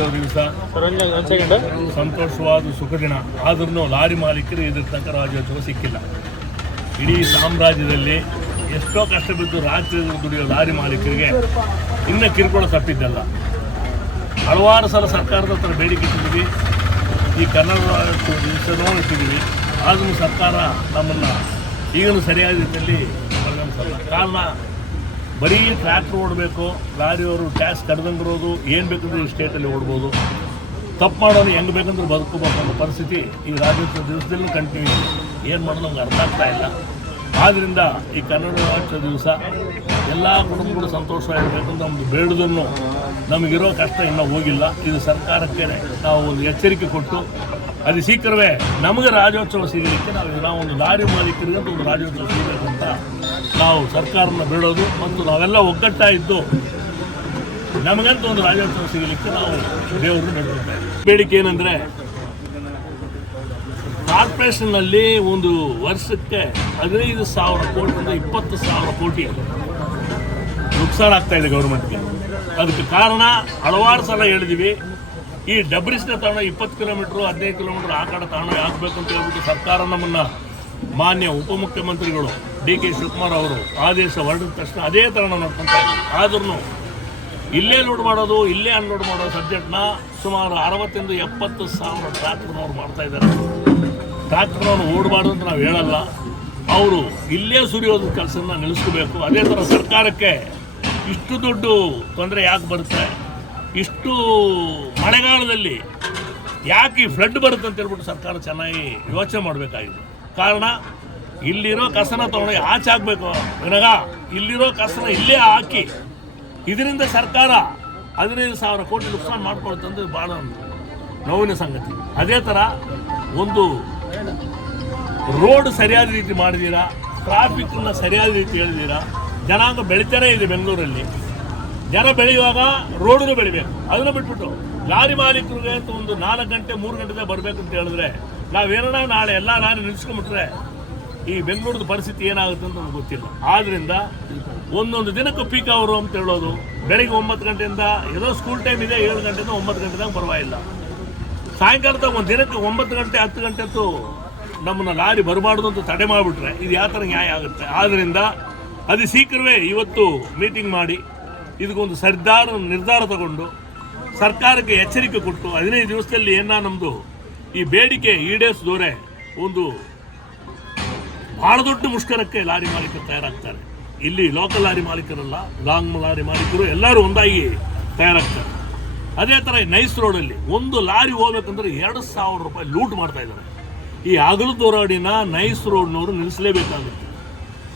ರಾಜ್ಯೋತ್ಸವ ದಿವಸ ಸಂತೋಷವಾದ ಸುಖ ದಿನ. ಆದ್ರೂ ಲಾರಿ ಮಾಲೀಕರು ಇದ್ರ ತನಕ ರಾಜ್ಯೋತ್ಸವ ಸಿಕ್ಕಿಲ್ಲ. ಇಡೀ ಸಾಮ್ರಾಜ್ಯದಲ್ಲಿ ಎಷ್ಟೋ ಕಷ್ಟ ಬಿದ್ದು ರಾತ್ರಿ ದುಡಿಯೋ ಲಾರಿ ಮಾಲೀಕರಿಗೆ ಇನ್ನೂ ಕಿರುಕುಳ ತಪ್ಪಿದ್ದಲ್ಲ. ಹಲವಾರು ಸಲ ಸರ್ಕಾರದ ಹತ್ರ ಬೇಡಿಕೆ ಇಟ್ಟಿದ್ದೀವಿ, ಈ ಕನ್ನಡ ದಿವಸನೂ ಇಟ್ಟಿದ್ದೀವಿ. ಆದರೂ ಸರ್ಕಾರ ನಮ್ಮನ್ನು ಈಗಲೂ ಸರಿಯಾದ ರೀತಿಯಲ್ಲಿ ಪರಿಗಣಿಸಲ್ಲ. ಕಾರಣ ಬರೀ ಟ್ರ್ಯಾಕ್ಟರ್ ಓಡಬೇಕು, ಲಾರಿಯವರು ಟ್ಯಾಕ್ಸ್ ಕಡ್ದಂಗಿರೋದು, ಏನು ಬೇಕಂದ್ರೆ ಈ ಸ್ಟೇಟಲ್ಲಿ ಓಡ್ಬೋದು, ತಪ್ಪು ಮಾಡೋನು ಹೆಂಗೆ ಬೇಕಂದ್ರೆ ಬದುಕೋಬೇಕು ಅನ್ನೋ ಪರಿಸ್ಥಿತಿ ಈ ರಾಜ್ಯೋತ್ಸವ ದಿವಸದಲ್ಲೂ ಕಂಟಿನ್ಯೂ ಇದೆ. ಏನು ಮಾಡೋದು ನಮ್ಗೆ ಅರ್ಥ ಆಗ್ತಾ ಇಲ್ಲ. ಆದ್ದರಿಂದ ಈ ಕನ್ನಡ ರಾಜ್ಯೋತ್ಸವ ದಿವಸ ಎಲ್ಲ ಕುಟುಂಬಗಳು ಸಂತೋಷವಾಗಿರಬೇಕು ಅಂತ ನಮ್ಮದು ಬೇಡದನ್ನು ನಮಗಿರೋ ಕಷ್ಟ ಇನ್ನೂ ಹೋಗಿಲ್ಲ. ಇದು ಸರ್ಕಾರಕ್ಕೆ ನಾವು ಒಂದು ಎಚ್ಚರಿಕೆ ಕೊಟ್ಟು ಅದು ಶೀಘ್ರವೇ ನಮಗೆ ರಾಜ್ಯೋತ್ಸವ ಸಿಗಲಿಕ್ಕೆ ನಾವು ಒಂದು ಲಾರಿ ಮಾಲೀಕರಿಗೆ ಅಂತ ಒಂದು ರಾಜ್ಯೋತ್ಸವ ಸಿಗಬೇಕು ಅಂತ ನಾವು ಸರ್ಕಾರನ ಬೇಡೋದು ಮತ್ತು ನಾವೆಲ್ಲ ಒಗ್ಗಟ್ಟಾಗಿದ್ದು ನಮಗಂತ ಒಂದು ರಾಜ್ಯೋತ್ಸವ ಸಿಗಲಿಕ್ಕೆ ನಾವು ದೇವರನ್ನು ನಡೆಸುತ್ತಾ ಇದ್ದೀವಿ. ಬೇಡಿಕೆ ಏನಂದರೆ, ಕಾರ್ಪೊರೇಷನ್ನಲ್ಲಿ ಒಂದು ವರ್ಷಕ್ಕೆ 15,000 ಕೋಟಿಯಿಂದ 20,000 ಕೋಟಿ ನುಕ್ಸಾನ ಆಗ್ತಾ ಇದೆ ಗೌರ್ಮೆಂಟ್ಗೆ. ಅದಕ್ಕೆ ಕಾರಣ ಹಲವಾರು ಸಲ ಹೇಳಿದ್ದೀವಿ. ಈ ಡಬ್ರಿಸ್ನ ತಾಣ 20 ಕಿಲೋಮೀಟ್ರು 15 ಕಿಲೋಮೀಟ್ರ್ ಆ ಕಡೆ ತಾಣ ಹಾಕಬೇಕು ಅಂತ ಹೇಳ್ಬಿಟ್ಟು ಸರ್ಕಾರ ನಮ್ಮನ್ನು ಮಾನ್ಯ ಉಪಮುಖ್ಯಮಂತ್ರಿಗಳು DK ಶಿವಕುಮಾರ್ ಅವರು ಆದೇಶ ಹೊರಡಿದ ತಕ್ಷಣ ಅದೇ ಥರ ನಾವು ನೋಡ್ಕೊತಾ ಇದ್ದೀವಿ. ಆದ್ರೂ ಇಲ್ಲೇ ಲೋಡ್ ಮಾಡೋದು, ಇಲ್ಲೇ ಅನ್ಲೋಡ್ ಮಾಡೋ ಸಬ್ಜೆಕ್ಟ್ನ ಸುಮಾರು 60,000-70,000 ಟ್ರ್ಯಾಕ್ಟರ್ನವ್ರು ಮಾಡ್ತಾ ಇದ್ದಾರೆ. ಟ್ರ್ಯಾಕ್ಟರ್ನವ್ರು ಓಡಬಾರ್ದು ಅಂತ ನಾವು ಹೇಳಲ್ಲ, ಅವರು ಇಲ್ಲೇ ಸುರಿಯೋದು ಕೆಲಸನ ನಿಲ್ಲಿಸ್ಕೋಬೇಕು. ಅದೇ ಥರ ಸರ್ಕಾರಕ್ಕೆ ಇಷ್ಟು ದೊಡ್ಡ ತೊಂದರೆ ಯಾಕೆ ಬರುತ್ತೆ, ಇಷ್ಟು ಮಳೆಗಾಲದಲ್ಲಿ ಯಾಕೆ ಫ್ಲಡ್ ಬರುತ್ತೆ ಅಂತ ಹೇಳ್ಬಿಟ್ಟು ಸರ್ಕಾರ ಚೆನ್ನಾಗಿ ಯೋಚನೆ ಮಾಡಬೇಕಾಗಿದೆ. ಕಾರಣ ಇಲ್ಲಿರೋ ಕಸನ ತೊಗೊಂಡು ಆಚೆ ಹಾಕಬೇಕು ವಿನಃ ಇಲ್ಲಿರೋ ಕಸನ ಇಲ್ಲೇ ಹಾಕಿ ಇದರಿಂದ ಸರ್ಕಾರ 15,000 ಕೋಟಿ ನುಕ್ಸಾನ್ ಮಾಡ್ಕೊಳ್ತಂದ್ರೆ ಭಾಳ ನೋವಿನ ಸಂಗತಿ. ಅದೇ ಥರ ಒಂದು ರೋಡ್ ಸರಿಯಾದ ರೀತಿ ಮಾಡಿದ್ದೀರಾ, ಟ್ರಾಫಿಕ್ನ ಸರಿಯಾದ ರೀತಿ ಹೇಳಿದ್ದೀರಾ. ಜನಾಂಗ ಬೆಳಿತಾನೇ ಇದೆ ಬೆಂಗಳೂರಲ್ಲಿ. ಜನ ಬೆಳೆಯುವಾಗ ರೋಡನ್ನು ಬೆಳಿಬೇಕು. ಅದನ್ನು ಬಿಟ್ಬಿಟ್ಟು ಲಾರಿ ಮಾಲೀಕರಿಗೆ ಅಂತ ಒಂದು 4 ಗಂಟೆ 3 ಗಂಟೆ ಬರಬೇಕಂತ ಹೇಳಿದ್ರೆ ನಾವೇನೋ ನಾಳೆ ಎಲ್ಲ ಲಾರಿ ನಿಲ್ಲಿಸ್ಕೊಂಡ್ಬಿಟ್ರೆ ಈ ಬೆಂಗಳೂರದ ಪರಿಸ್ಥಿತಿ ಏನಾಗುತ್ತೆ ಅಂತ ನಮ್ಗೆ ಗೊತ್ತಿಲ್ಲ. ಆದ್ದರಿಂದ ಒಂದೊಂದು ದಿನಕ್ಕೂ ಪೀಕ್ ಅವರು ಅಂತ ಹೇಳೋದು, ಬೆಳಿಗ್ಗೆ 9 ಗಂಟೆಯಿಂದ ಏನೋ ಸ್ಕೂಲ್ ಟೈಮ್ ಇದೆ 7 ಗಂಟೆಯಿಂದ 9 ಗಂಟೆದಾಗ ಪರವಾಗಿಲ್ಲ. ಸಾಯಂಕಾಲದಾಗ ಒಂದು ದಿನಕ್ಕೆ 9 ಗಂಟೆ 10 ಗಂಟೆ ಅಂತೂ ನಮ್ಮನ್ನು ಲಾರಿ ಬರಬಾರ್ದು ಅಂತ ತಡೆ ಮಾಡಿಬಿಟ್ರೆ ಇದು ಯಾವ ಥರ ನ್ಯಾಯ ಆಗುತ್ತೆ. ಆದ್ದರಿಂದ ಅದು ಶೀಘ್ರವೇ ಇವತ್ತು ಮೀಟಿಂಗ್ ಮಾಡಿ ಇದಕ್ಕೊಂದು ನಿರ್ಧಾರ ತಗೊಂಡು ಸರ್ಕಾರಕ್ಕೆ ಎಚ್ಚರಿಕೆ ಕೊಟ್ಟು 15 ದಿವಸದಲ್ಲಿ ನಮ್ಮದು ಈ ಬೇಡಿಕೆ ಈಡೇರಿಸಿದವರೆ ಒಂದು ಭಾಳ ದೊಡ್ಡ ಮುಷ್ಕರಕ್ಕೆ ಲಾರಿ ಮಾಲೀಕರು ತಯಾರಾಗ್ತಾರೆ. ಇಲ್ಲಿ ಲೋಕಲ್ ಲಾರಿ ಮಾಲೀಕರಲ್ಲ, ಲಾಂಗ್ ಲಾರಿ ಮಾಲೀಕರು ಎಲ್ಲರೂ ಒಂದಾಗಿ ತಯಾರಾಗ್ತಾರೆ. ಅದೇ ಥರ ನೈಸ್ ರೋಡಲ್ಲಿ ಒಂದು ಲಾರಿ ಹೋಗ್ಬೇಕಂದ್ರೆ 2,000 ರೂಪಾಯಿ ಲೂಟ್ ಮಾಡ್ತಾ ಇದ್ದಾರೆ. ಈ ಅಗಲದ ರೋಡಿನ ನೈಸ್ ರೋಡ್ನವರು ನಿಲ್ಲಿಸಲೇಬೇಕಾಗುತ್ತೆ.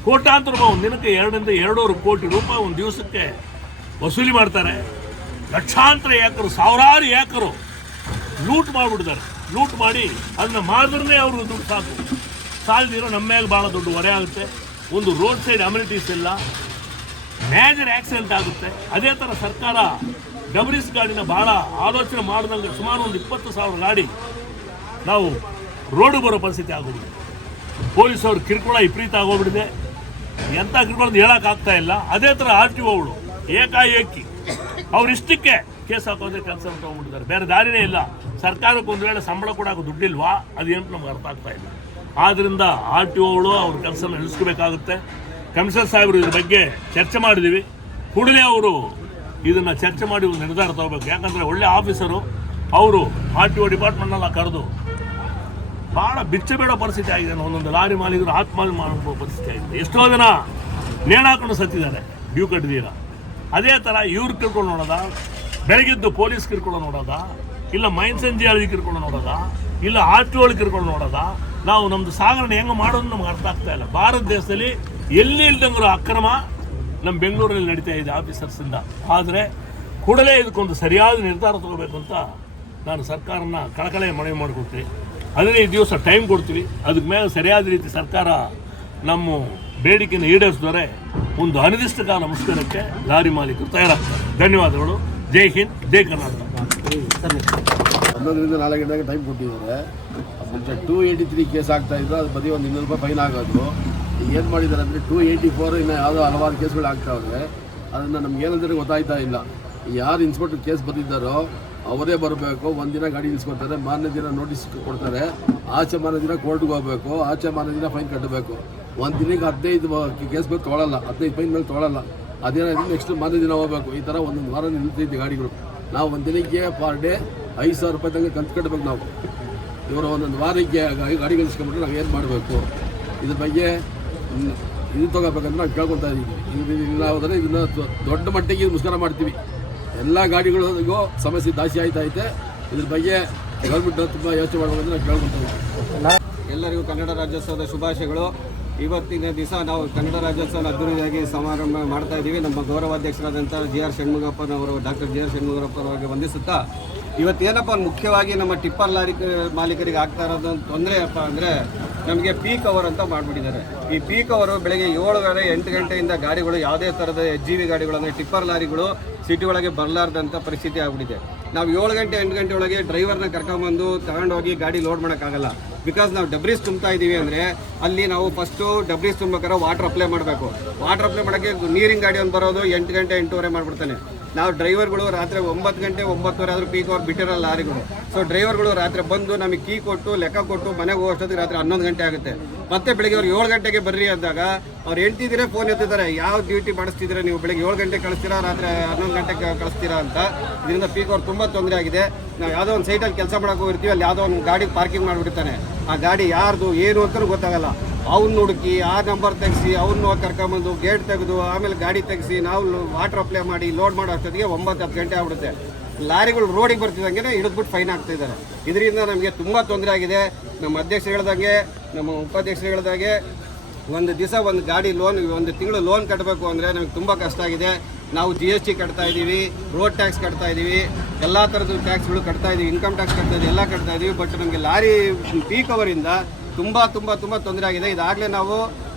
ಕೋಟ್ಯಾಂತರ ರೂಪಾಯಿ ಒಂದು ದಿನಕ್ಕೆ 2-2.5 ಕೋಟಿ ರೂಪಾಯಿ ಒಂದು ದಿವಸಕ್ಕೆ ವಸೂಲಿ ಮಾಡ್ತಾರೆ. ಲಕ್ಷಾಂತರ ಏಕರು, ಸಾವಿರಾರು ಏಕರು ಲೂಟ್ ಮಾಡಿಬಿಡ್ತಾರೆ. ಲೂಟ್ ಮಾಡಿ ಅದನ್ನ ಮಾಡಿದ್ರೆ ಅವರು ದುಡ್ಡು ಸಾಲದಿರೋ ನಮ್ಮ ಮೇಲೆ ಭಾಳ ದೊಡ್ಡ ಹೊರೆ ಆಗುತ್ತೆ. ಒಂದು ರೋಡ್ ಸೈಡ್ ಅಮ್ಯುನಿಟೀಸ್ ಇಲ್ಲ, ಮೇಜರ್ ಆಕ್ಸಿಡೆಂಟ್ ಆಗುತ್ತೆ. ಅದೇ ಥರ ಸರ್ಕಾರ ಡಬ್ರಿಸ್ ಗಾಡಿನ ಭಾಳ ಆಲೋಚನೆ ಮಾಡಿದಂಗೆ ಸುಮಾರು ಒಂದು 20,000 ಗಾಡಿ ನಾವು ರೋಡ್ ಬರೋ ಪರಿಸ್ಥಿತಿ ಆಗೋಗ್ಬಿಟ್ಟಿದೆ. ಪೊಲೀಸವ್ರ ಕಿರುಕುಳ ವಿಪರೀತ ಆಗೋಗ್ಬಿಟ್ಟಿದೆ. ಎಂಥ ಕಿರುಕುಳ ಹೇಳೋಕ್ಕಾಗ್ತಾ ಇಲ್ಲ. ಅದೇ ಥರ RTOಗಳು ಏಕಾಏಕಿ ಅವ್ರಿಷ್ಟಕ್ಕೆ ಕೇಸ್ ಹಾಕೋದೇ ಕೆಲಸ ತೊಗೊಂಡ್ಬಿಟ್ಟಿದ್ದಾರೆ. ಬೇರೆ ದಾರಿನೇ ಇಲ್ಲ. ಸರ್ಕಾರಕ್ಕೆ ಒಂದು ವೇಳೆ ಸಂಬಳ ಕೊಡೋಕೆ ದುಡ್ಡಿಲ್ವಾ ಅದೇನು ನಮ್ಗೆ ಅರ್ಥ ಆಗ್ತಾ ಇಲ್ಲ. ಆದ್ದರಿಂದ RTOಗಳು ಅವ್ರ ಕೆಲಸನ ನಿಲ್ಲಿಸ್ಕೋಬೇಕಾಗುತ್ತೆ. ಕಮಿಷನರ್ ಸಾಹೇಬರು ಇದ್ರ ಬಗ್ಗೆ ಚರ್ಚೆ ಮಾಡಿದ್ದೀವಿ. ಕೂಡಲೇ ಅವರು ಇದನ್ನು ಚರ್ಚೆ ಮಾಡಿ ಒಂದು ನಿರ್ಧಾರ ತಗೋಬೇಕು. ಯಾಕಂದರೆ ಒಳ್ಳೆ ಆಫೀಸರು ಅವರು RTO ಡಿಪಾರ್ಟ್ಮೆಂಟ್ನೆಲ್ಲ ಕರೆದು ಭಾಳ ಬಿಚ್ಚಬೇಡ ಪರಿಸ್ಥಿತಿ ಆಗಿದೆ. ಒಂದೊಂದು ಲಾರಿ ಮಾಲೀಕರು ಆತ್ಮಹತ್ಯೆ ಮಾಡೋ ಪರಿಸ್ಥಿತಿ ಆಗಿದೆ. ಎಷ್ಟೋ ಜನ ನೇಣಾಕೊಂಡು ಸತ್ತಿದ್ದಾರೆ ಡ್ಯೂ ಕಟ್ಟಿದೀರ. ಅದೇ ಥರ ಇವ್ರು ಕಿರ್ಕೊಂಡು ನೋಡೋದ, ಬೆಳಗಿದ್ದು ಪೊಲೀಸ್ ಕಿರ್ಕೊಂಡು ನೋಡೋದ, ಇಲ್ಲ ಮೈನ್ ಸಂಜೆ ಕಿರ್ಕೊಂಡು ನೋಡೋದ, ಇಲ್ಲ RTOಗಳು ಕಿರ್ಕೊಂಡು ನೋಡೋದ. ನಾವು ನಮ್ಮದು ಸಾಗಣೆ ಹೆಂಗೆ ಮಾಡೋದು ನಮ್ಗೆ ಅರ್ಥ ಆಗ್ತಾ ಇಲ್ಲ. ಭಾರತ ದೇಶದಲ್ಲಿ ಎಲ್ಲಿ ಇಲ್ದಂಗೂ ಅಕ್ರಮ ನಮ್ಮ ಬೆಂಗಳೂರಲ್ಲಿ ನಡೀತಾ ಇದೆ ಆಫೀಸರ್ಸಿಂದ. ಆದರೆ ಕೂಡಲೇ ಇದಕ್ಕೊಂದು ಸರಿಯಾದ ನಿರ್ಧಾರ ತಗೋಬೇಕು ಅಂತ ನಾನು ಸರ್ಕಾರನ ಕಳಕಳೆ ಮನವಿ ಮಾಡಿಕೊಡ್ತೀನಿ. 15 ದಿವಸ ಟೈಮ್ ಕೊಡ್ತೀವಿ. ಅದಕ್ಕೆ ಮೇಲೆ ಸರಿಯಾದ ರೀತಿ ಸರ್ಕಾರ ನಮ್ಮ ಬೇಡಿಕೆಯನ್ನು ಈಡೇರಿಸಿದರೆ ಒಂದು ಅನಿರ್ದಿಷ್ಟ ಕಾಲ ಮುಷ್ಕರಕ್ಕೆ ಲಾರಿ ಮಾಲೀಕರು ತಯಾರಾಗ್ತಾರೆ. ಧನ್ಯವಾದಗಳು. ಜೈ ಹಿಂದ್, ಜೈ ಕರ್ನಾಟಕ. 11ರಿಂದ 4 ಗಂಟೆಗೆ ಟೈಮ್ ಕೊಟ್ಟಿದ್ದಾರೆ. ಮುಂಚೆ 283 ಕೇಸ್ ಆಗ್ತಾ ಇದ್ದು ಅದು ಬರೀ ಒಂದು 200 ರೂಪಾಯಿ ಫೈನ್ ಆಗೋದು. ಈಗ ಏನು ಮಾಡಿದ್ದಾರೆ ಅಂದರೆ 284 ಇನ್ನು ಯಾವುದೋ ಹಲವಾರು ಕೇಸ್ಗಳು ಆಗ್ತಾವೆ. ಅದನ್ನು ನಮ್ಗೆ ಏನಂದ್ರೆ ಗೊತ್ತಾಗ್ತಾ ಇಲ್ಲ. ಯಾರು ಇನ್ಸ್ಪೆಕ್ಟರ್ ಕೇಸ್ ಬಂದಿದ್ದಾರೋ ಅವರೇ ಬರಬೇಕು. ಒಂದಿನ ಗಾಡಿ ನಿಲ್ಸ್ಕೊತಾರೆ, ಮಾರನೇ ದಿನ ನೋಟಿಸ್ ಕೊಡ್ತಾರೆ, ಆಚೆ ಮಾರನೇ ದಿನ ಕೋರ್ಟ್ಗೆ ಹೋಗಬೇಕು, ಆಚೆ ಮಾರನೇ ದಿನ ಫೈನ್ ಕಟ್ಟಬೇಕು. ಒಂದು ದಿನಕ್ಕೆ 15 ಕೇಸ್ ಮೇಲೆ ತೊಗೊಳ್ಳಲ್ಲ, 15 ಫೈನ್ ಮೇಲೆ ತೊಗೊಳ್ಳಲ್ಲ. ಅದೇನಾದ್ರು ನೆಕ್ಸ್ಟ್ ಮಾರನೇ ದಿನ ಹೋಗಬೇಕು. ಈ ಥರ ಒಂದೊಂದು ವಾರ ನಿಲ್ತೈತಿ ಗಾಡಿಗಳು. ನಾವು ಒಂದು ದಿನಕ್ಕೆ ಪರ್ ಡೇ 5,000 ರೂಪಾಯಿ ತನಕ ಕಂತು ಕಟ್ಟಬೇಕು ನಾವು. ಇವರು ಒಂದೊಂದು ವಾರಕ್ಕೆ ಗಾಡಿ ನಿಲ್ಸ್ಕೊಂಡ್ಬಿಟ್ರೆ ನಾವು ಏನು ಮಾಡಬೇಕು? ಇದ್ರ ಬಗ್ಗೆ ಇದು ತೊಗೋಬೇಕಂದ್ರೆ ನಾವು ಕೇಳ್ಕೊತಾ ಇದ್ದೀವಿ. ಇಲ್ಲ ಹೋದರೆ ಇದನ್ನು ದೊಡ್ಡ ಮಟ್ಟಿಗೆ ಮುಷ್ಕರ ಮಾಡ್ತೀವಿ. ಎಲ್ಲ ಗಾಡಿಗಳಿಗೂ ಸಮಸ್ಯೆ ಜಾಸ್ತಿ ಆಯ್ತೈತೆ. ಇದ್ರ ಬಗ್ಗೆ ಗೌರ್ಮೆಂಟ್ ತುಂಬ ಯೋಚನೆ ಮಾಡಬೇಕಂತ ನಾವು ಕೇಳ್ಕೊತಾ ಇದ್ದೀವಿ. ಎಲ್ಲರಿಗೂ ಕನ್ನಡ ರಾಜ್ಯೋತ್ಸವದ ಶುಭಾಶಯಗಳು. ಇವತ್ತಿನ ದಿವಸ ನಾವು ಕನ್ನಡ ರಾಜ್ಯೋತ್ಸವ ಅದ್ದೂರಿಯಾಗಿ ಸಮಾರಂಭ ಮಾಡ್ತಾ ಇದ್ದೀವಿ. ನಮ್ಮ ಗೌರವಾಧ್ಯಕ್ಷರಾದಂಥ JR ಷಣ್ಮುಗಪ್ಪನವರು, ಡಾಕ್ಟರ್ JR ಷಣ್ಮುಗಪ್ಪನವರಿಗೆ ವಂದಿಸುತ್ತಾ, ಇವತ್ತೇನಪ್ಪ ಮುಖ್ಯವಾಗಿ ನಮ್ಮ ಟಿಪ್ಪರ್ ಲಾರಿ ಮಾಲೀಕರಿಗೆ ಆಗ್ತಾ ಇರೋದು ತೊಂದರೆ ಅಪ್ಪ ಅಂದರೆ ನಮಗೆ ಪೀಕ್ ಅವರ್ ಅಂತ ಮಾಡಿಬಿಟ್ಟಿದ್ದಾರೆ. ಈ ಪೀಕ್ ಅವರು ಬೆಳಗ್ಗೆ 7-8 ಗಂಟೆಯಿಂದ ಗಾಡಿಗಳು ಯಾವುದೇ ಥರದ HGV ಗಾಡಿಗಳು ಅಂದರೆ ಟಿಪ್ಪರ್ ಲಾರಿಗಳು ಸಿಟಿ ಒಳಗೆ ಬರಲಾರ್ದಂಥ ಪರಿಸ್ಥಿತಿ ಆಗ್ಬಿಟ್ಟಿದೆ. ನಾವು 7 ಗಂಟೆ 8 ಗಂಟೆ ಒಳಗೆ ಡ್ರೈವರ್ನ ಕರ್ಕೊಂಬಂದು ತಗೊಂಡೋಗಿ ಗಾಡಿ ಲೋಡ್ ಮಾಡೋಕ್ಕಾಗಲ್ಲ. ಬಿಕಾಸ್ ನಾವು ಡಬ್ರೀಸ್ ತುಂಬ್ತಾ ಇದ್ದೀವಿ ಅಂದರೆ ಅಲ್ಲಿ ನಾವು ಫಸ್ಟು ಡಬ್ರೀಸ್ ತುಂಬೇಕಾದ್ರೆ ವಾಟರ್ ಅಪ್ಲೈ ಮಾಡಬೇಕು. ವಾಟರ್ ಅಪ್ಲೈ ಮಾಡೋಕ್ಕೆ ನೀರಿನ ಗಾಡಿ ಒಂದು ಬರೋದು 8 ಗಂಟೆ 8:30 ಮಾಡಿಬಿಡ್ತಾನೆ. ನಾವು ಡ್ರೈವರ್ಗಳು ರಾತ್ರಿ 9 ಗಂಟೆ 9:30 ಆದರೂ ಪೀಕ್ ಅವ್ರು ಬಿಟ್ಟಿರಲ್ಲ ಲಾರಿಗಳು. ಸೊ ಡ್ರೈವರ್ಗಳು ರಾತ್ರಿ ಬಂದು ನಮಗೆ ಕೀ ಕೊಟ್ಟು ಲೆಕ್ಕ ಕೊಟ್ಟು ಮನೆಗೆ ಹೋಗೋಷ್ಟೊತ್ತಿಗೆ ರಾತ್ರಿ 11 ಗಂಟೆ ಆಗುತ್ತೆ. ಮತ್ತೆ ಬೆಳಗ್ಗೆ ಅವ್ರು 7 ಗಂಟೆಗೆ ಬರ್ರಿ ಅಂದಾಗ ಅವ್ರು ಹೇಳ್ತಿದ್ದೀರಾ, ಫೋನ್ ಎತ್ತಿದ್ದಾರೆ, ಯಾವ ಡ್ಯೂಟಿ ಮಾಡಿಸ್ತಿದ್ದೀರಾ ನೀವು, ಬೆಳಗ್ಗೆ 7 ಗಂಟೆ ಕಳಿಸ್ತೀರಾ, ರಾತ್ರಿ 11 ಗಂಟೆಗೆ ಕಳಿಸ್ತೀರಾ ಅಂತ. ಇದರಿಂದ ಪೀಕ್ ಅವ್ರು ತುಂಬ ತೊಂದರೆ ಆಗಿದೆ. ನಾವು ಯಾವುದೋ ಒಂದು ಸೈಟಲ್ಲಿ ಕೆಲಸ ಮಾಡೋಕೆ ಹೋಗಿರ್ತೀವಿ, ಅಲ್ಲಿ ಯಾವುದೋ ಒಂದು ಗಾಡಿ ಪಾರ್ಕಿಂಗ್ ಮಾಡಿಬಿಡ್ತಾನೆ. ಆ ಗಾಡಿ ಯಾರ್ದು ಏನು ಅಂತಲೂ ಗೊತ್ತಾಗಲ್ಲ. ಅವ್ನು ಹುಡುಕಿ ಆ ನಂಬರ್ ತೆಗೆಸಿ ಅವ್ನು ಕರ್ಕೊಂಬಂದು ಗೇಟ್ ತೆಗೆದು ಆಮೇಲೆ ಗಾಡಿ ತೆಗೆಸಿ ನಾವು ವಾಟರ್ ಅಪ್ಲೈ ಮಾಡಿ ಲೋಡ್ ಮಾಡೋ ಅಷ್ಟೊತ್ತಿಗೆ 9-10 ಗಂಟೆ ಆಗ್ಬಿಡುತ್ತೆ. ಲಾರಿಗಳು ರೋಡಿಗೆ ಬರ್ತಿದ್ದಂಗೆ ಹಿಡಿದ್ಬಿಟ್ಟು ಫೈನ್ ಆಗ್ತಿದ್ದಾರೆ. ಇದರಿಂದ ನಮಗೆ ತುಂಬ ತೊಂದರೆ ಆಗಿದೆ. ನಮ್ಮ ಅಧ್ಯಕ್ಷರು ಹೇಳ್ದಂಗೆ, ನಮ್ಮ ಉಪಾಧ್ಯಕ್ಷರು ಹೇಳ್ದಂಗೆ, ಒಂದು ದಿವಸ ಒಂದು ಗಾಡಿ ಲೋನ್, ಒಂದು ತಿಂಗಳು ಲೋನ್ ಕಟ್ಟಬೇಕು ಅಂದರೆ ನಮಗೆ ತುಂಬ ಕಷ್ಟ ಆಗಿದೆ. ನಾವು GST ಕಟ್ತಾ ಇದ್ದೀವಿ, ರೋಡ್ ಟ್ಯಾಕ್ಸ್ ಕಟ್ತಾ ಇದ್ದೀವಿ, ಎಲ್ಲ ಥರದ್ದು ಟ್ಯಾಕ್ಸ್ಗಳು ಕಟ್ತಾ ಇದ್ದೀವಿ, ಇನ್ಕಮ್ ಟ್ಯಾಕ್ಸ್ ಕಟ್ತಾ ಇದ್ದೀವಿ, ಎಲ್ಲ ಕಟ್ತಾ ಇದ್ದೀವಿ. ಬಟ್ ನಮಗೆ ಲಾರಿ ಪೀಕ್ ಅವರಿಂದ ತುಂಬ ತೊಂದರೆ ಆಗಿದೆ. ಇದಾಗಲೇ ನಾವು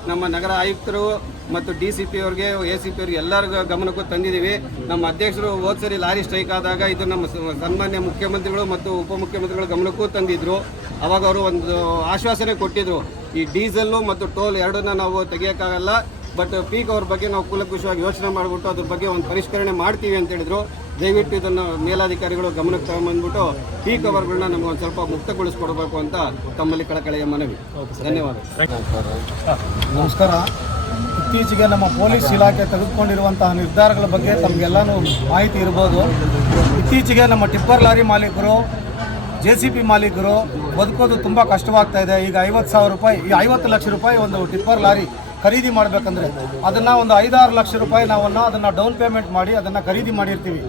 ನಮ್ಮ ನಗರ ಆಯುಕ್ತರು ಮತ್ತು DCP ಅವ್ರಿಗೆ, ACP ಅವ್ರಿಗೆ ಎಲ್ಲರಿಗೂ ಗಮನಕ್ಕೂ ತಂದಿದ್ದೀವಿ. ನಮ್ಮ ಅಧ್ಯಕ್ಷರು ಹೋದ ಸರಿ ಲಾರಿ ಸ್ಟ್ರೈಕ್ ಆದಾಗ ಇದು ನಮ್ಮ ಸನ್ಮಾನ್ಯ ಮುಖ್ಯಮಂತ್ರಿಗಳು ಮತ್ತು ಉಪಮುಖ್ಯಮಂತ್ರಿಗಳು ಗಮನಕ್ಕೂ ತಂದಿದ್ದರು. ಅವಾಗ ಅವರು ಒಂದು ಆಶ್ವಾಸನೆ ಕೊಟ್ಟಿದ್ದರು, ಈ ಡೀಸೆಲ್ಲು ಮತ್ತು ಟೋಲ್ ಎರಡನ್ನ ನಾವು ತೆಗಿಯೋಕ್ಕಾಗಲ್ಲ, ಬಟ್ ಪೀಕ್ ಅವ್ರ ಬಗ್ಗೆ ನಾವು ಕೂಲಂಕುಷವಾಗಿ ಯೋಚನೆ ಮಾಡಿಬಿಟ್ಟು ಅದ್ರ ಬಗ್ಗೆ ಒಂದು ಪರಿಷ್ಕರಣೆ ಮಾಡ್ತೀವಿ ಅಂತ ಹೇಳಿದರು. ದಯವಿಟ್ಟು ಇದನ್ನು ಮೇಲಾಧಿಕಾರಿಗಳು ಗಮನಕ್ಕೆ ತಗೊಂಡ್ಬಂದ್ಬಿಟ್ಟು ಪೀಕ್ ಅವರ್ಗಳನ್ನ ನಮಗೆ ಒಂದು ಸ್ವಲ್ಪ ಮುಕ್ತಗೊಳಿಸ್ಕೊಡ್ಬೇಕು ಅಂತ ತಮ್ಮಲ್ಲಿ ಕಳಕಳಿಯ ಮನವಿ. ಧನ್ಯವಾದ. ನಮಸ್ಕಾರ. ಇತ್ತೀಚೆಗೆ ನಮ್ಮ ಪೊಲೀಸ್ ಇಲಾಖೆ ತೆಗೆದುಕೊಂಡಿರುವಂತಹ ನಿರ್ಧಾರಗಳ ಬಗ್ಗೆ ತಮಗೆಲ್ಲನೂ ಮಾಹಿತಿ ಇರ್ಬೋದು. ಇತ್ತೀಚೆಗೆ ನಮ್ಮ ಟಿಪ್ಪರ್ ಲಾರಿ ಮಾಲೀಕರು, JCB ಮಾಲೀಕರು ಬದುಕೋದು ತುಂಬ ಕಷ್ಟವಾಗ್ತಾ ಇದೆ. ಈಗ 50,000 ರೂಪಾಯಿ, 50 ಲಕ್ಷ ರೂಪಾಯಿ ಒಂದು ಟಿಪ್ಪರ್ ಲಾರಿ ಖರೀದಿ ಮಾಡಬೇಕಂದ್ರೆ ಅದನ್ನು ಒಂದು 5-6 ಲಕ್ಷ ರೂಪಾಯಿ ಅದನ್ನು ಡೌನ್ ಪೇಮೆಂಟ್ ಮಾಡಿ ಅದನ್ನು ಖರೀದಿ ಮಾಡಿರ್ತೀವಿ.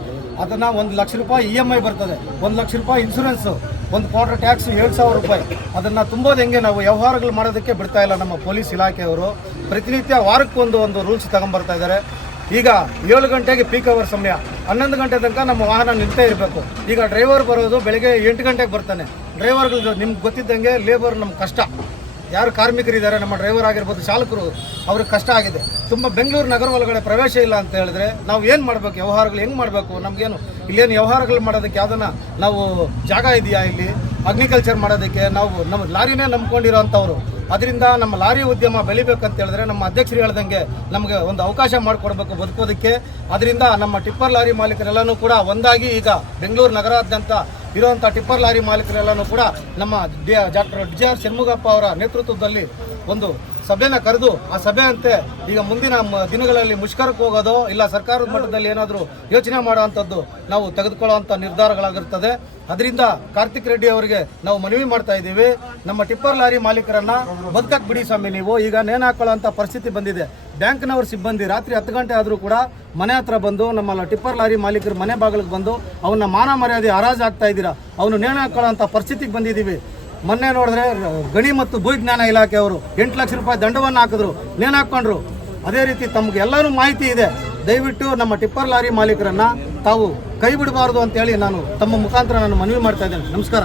ಅದನ್ನು 1 ಲಕ್ಷ ರೂಪಾಯಿ EMI ಬರ್ತದೆ, 1 ಲಕ್ಷ ರೂಪಾಯಿ ಇನ್ಶೂರೆನ್ಸು, ಒಂದು ಕ್ವಾರ್ಟರ್ ಟ್ಯಾಕ್ಸು 7,000 ರೂಪಾಯಿ. ಅದನ್ನು ತುಂಬೋದು ಹೆಂಗೆ ನಾವು ವ್ಯವಹಾರಗಳು ಮಾಡೋದಕ್ಕೆ ಬಿಡ್ತಾ ಇಲ್ಲ ನಮ್ಮ ಪೊಲೀಸ್ ಇಲಾಖೆಯವರು. ಪ್ರತಿನಿತ್ಯ ವಾರಕ್ಕೊಂದು ರೂಲ್ಸ್ ತಗೊಂಬರ್ತಾ ಇದ್ದಾರೆ. ಈಗ 7 ಗಂಟೆಗೆ ಪೀಕ್ ಅವರ್ ಸಮಯ, 11 ಗಂಟೆ ತನಕ ನಮ್ಮ ವಾಹನ ನಿಲ್ತೇ ಇರಬೇಕು. ಈಗ ಡ್ರೈವರ್ ಬರೋದು ಬೆಳಗ್ಗೆ 8 ಗಂಟೆಗೆ ಬರ್ತಾನೆ. ಡ್ರೈವರ್ಗಳು ನಿಮ್ಗೆ ಗೊತ್ತಿದ್ದಂಗೆ ಲೇಬರ್ ನಮ್ಮ ಕಷ್ಟ, ಯಾರು ಕಾರ್ಮಿಕರಿದ್ದಾರೆ, ನಮ್ಮ ಡ್ರೈವರ್ ಆಗಿರ್ಬೋದು, ಚಾಲಕರು, ಅವ್ರಿಗೆ ಕಷ್ಟ ಆಗಿದೆ ತುಂಬ. ಬೆಂಗಳೂರು ನಗರ ಒಳಗಡೆ ಪ್ರವೇಶ ಇಲ್ಲ ಅಂತ ಹೇಳಿದ್ರೆ ನಾವು ಏನು ಮಾಡಬೇಕು? ವ್ಯವಹಾರಗಳು ಹೆಂಗೆ ಮಾಡಬೇಕು? ನಮಗೇನು ಇಲ್ಲೇನು ವ್ಯವಹಾರಗಳು ಮಾಡೋದಕ್ಕೆ ಯಾವುದನ್ನು ನಾವು ಜಾಗ ಇದೆಯಾ ಇಲ್ಲಿ ಅಗ್ರಿಕಲ್ಚರ್ ಮಾಡೋದಕ್ಕೆ? ನಾವು ನಮ್ಮ ಲಾರಿನೇ ನಂಬ್ಕೊಂಡಿರೋ ಅಂಥವ್ರು. ಅದರಿಂದ ನಮ್ಮ ಲಾರಿ ಉದ್ಯಮ ಬೆಳಿಬೇಕಂತ ಹೇಳಿದ್ರೆ ನಮ್ಮ ಅಧ್ಯಕ್ಷರು ಹೇಳ್ದಂಗೆ ನಮಗೆ ಒಂದು ಅವಕಾಶ ಮಾಡಿಕೊಡ್ಬೇಕು ಬದುಕೋದಕ್ಕೆ. ಅದರಿಂದ ನಮ್ಮ ಟಿಪ್ಪರ್ ಲಾರಿ ಮಾಲೀಕರೆಲ್ಲನೂ ಕೂಡ ಒಂದಾಗಿ ಈಗ ಬೆಂಗಳೂರು ನಗರಾದ್ಯಂತ ಇರುವಂಥ ಟಿಪ್ಪರ್ ಲಾರಿ ಮಾಲೀಕರೆಲ್ಲನೂ ಕೂಡ ನಮ್ಮ ಡಾಕ್ಟರ್ JR ಷಣ್ಮುಗಪ್ಪ ಅವರ ನೇತೃತ್ವದಲ್ಲಿ ಒಂದು ಸಭೆನ ಕರೆದು ಆ ಸಭೆ ಅಂತೆ ಈಗ ಮುಂದಿನ ದಿನಗಳಲ್ಲಿ ಮುಷ್ಕರಕ್ಕೆ ಹೋಗೋದು ಇಲ್ಲ ಸರ್ಕಾರದ ಮಟ್ಟದಲ್ಲಿ ಏನಾದರೂ ಯೋಚನೆ ಮಾಡುವಂಥದ್ದು ನಾವು ತೆಗೆದುಕೊಳ್ಳುವಂಥ ನಿರ್ಧಾರಗಳಾಗಿರ್ತದೆ. ಅದರಿಂದ ಕಾರ್ತಿಕ್ ರೆಡ್ಡಿ ಅವರಿಗೆ ನಾವು ಮನವಿ ಮಾಡ್ತಾ ಇದ್ದೀವಿ, ನಮ್ಮ ಟಿಪ್ಪರ್ ಲಾರಿ ಮಾಲೀಕರನ್ನು ಬದುಕಕ್ಕೆ ಬಿಡಿ ಸ್ವಾಮಿ. ನೀವು ಈಗ ನೇಣು ಹಾಕೊಳ್ಳೋಂಥ ಪರಿಸ್ಥಿತಿ ಬಂದಿದೆ. ಬ್ಯಾಂಕ್ನವ್ರ ಸಿಬ್ಬಂದಿ ರಾತ್ರಿ 10 ಗಂಟೆ ಆದರೂ ಕೂಡ ಮನೆ ಹತ್ರ ಬಂದು ನಮ್ಮ ಟಿಪ್ಪರ್ ಲಾರಿ ಮಾಲೀಕರು ಮನೆ ಬಾಗಿಲಿಗೆ ಬಂದು ಅವನ್ನ ಮಾನ ಮರ್ಯಾದೆ ಹರಾಜು ಆಗ್ತಾ ಇದ್ದೀರಾ, ಅವನು ನೇಣು ಹಾಕೊಳ್ಳೋಂಥ ಪರಿಸ್ಥಿತಿಗೆ ಬಂದಿದ್ದೀವಿ. ಮೊನ್ನೆ ನೋಡಿದ್ರೆ ಗಣಿ ಮತ್ತು ಭೂವಿಜ್ಞಾನ ಇಲಾಖೆಯವರು 8 ಲಕ್ಷ ರೂಪಾಯಿ ದಂಡವನ್ನು ಹಾಕಿದ್ರು, ನೇಣು ಹಾಕ್ಕೊಂಡ್ರು. ಅದೇ ರೀತಿ ತಮಗೆ ಎಲ್ಲರೂ ಮಾಹಿತಿ ಇದೆ. ದಯವಿಟ್ಟು ನಮ್ಮ ಟಿಪ್ಪರ್ ಲಾರಿ ಮಾಲೀಕರನ್ನು ತಾವು ಕೈ ಬಿಡಬಾರ್ದು ಅಂತೇಳಿ ನಾನು ತಮ್ಮ ಮುಖಾಂತರ ನಾನು ಮನವಿ ಮಾಡ್ತಾ ಇದ್ದೇನೆ. ನಮಸ್ಕಾರ.